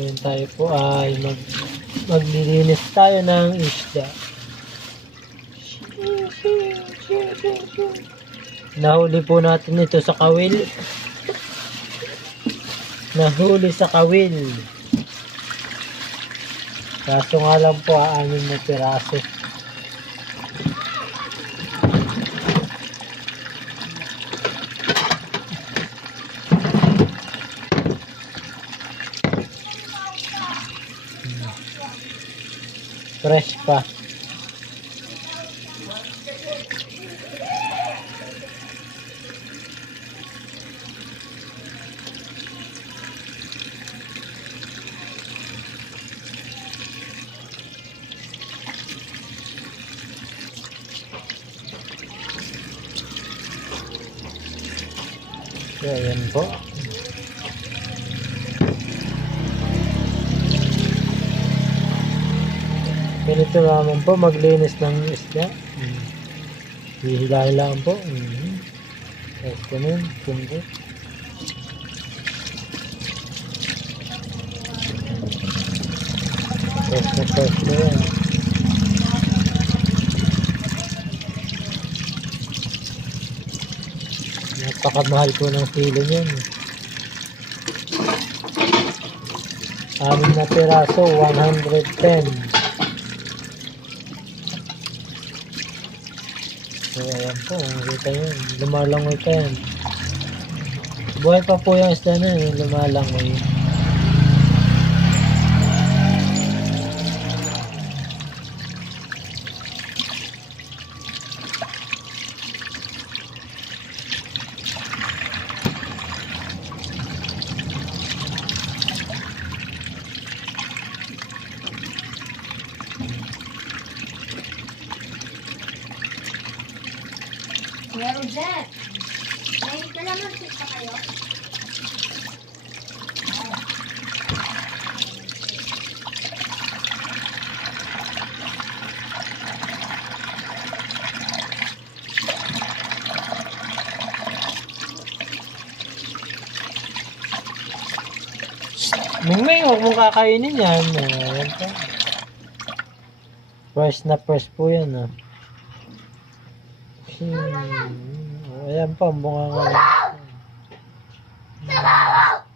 Ngayon tayo po ay mag maglilinis tayo ng isda. Nahuli po natin ito sa kawil. Nahuli sa kawil. Kaso nga lang po, anim na piraso. Fresh pa. So, ayan po. Ganito naman po, maglinis ng isda. Mm. Hihila-hilaan po. Mm. Tapos ganun, kumbo. Tapos na tapos na yan. Napakamahal po ng kilo niyan. Anim na piraso, 110. So, ayan po, makikita nyo, lumalangoy pa yan. Buhay pa po yung isda na yun, lumalangoy. Meron dyan. May kalamansi pa kayo? Mingming, huwag mong kakainin yan. Ayan po. First na first po yan. Ah. Hmm. Ayan ang bunga nga. Garap.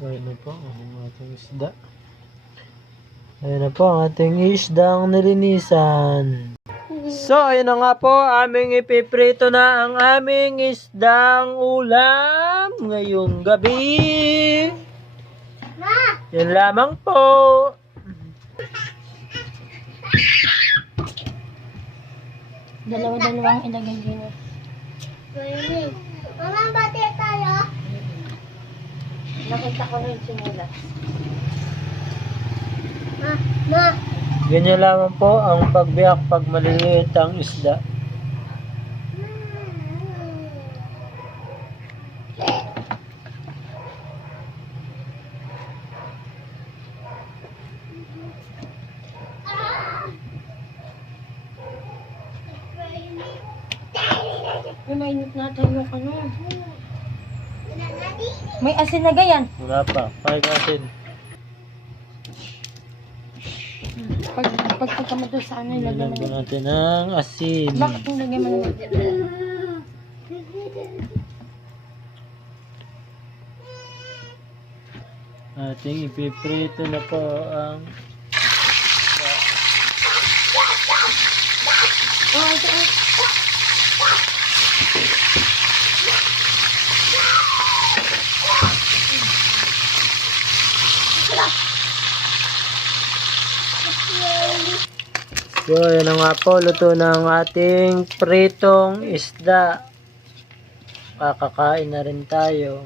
So, ayan na po ang ating isda. Ayan na po ang ating isdang nilinisan. So, ayun na nga po, aming ipiprito na ang aming isdang ulam ngayong gabi. Yan lamang po. Dalawa-dalawang ilagay din. Mama, bati tayo. Nakita ko na yung chinilas. Ma, ma. Ganyan lamang po ang pagbiyak pag maliliit ang isda. May mainit natin yung ano. May asin na gayan. Wala pa. Pahay natin. Pag, pagpunta mo doon sa ano, ilagay mo. Nilagyan natin ng asin. Bakit nilagay mo naman? Ating ipiprito na po ang Oh, ito, So, na nga po, luto ng ating pritong isda. Kakakain na rin tayo.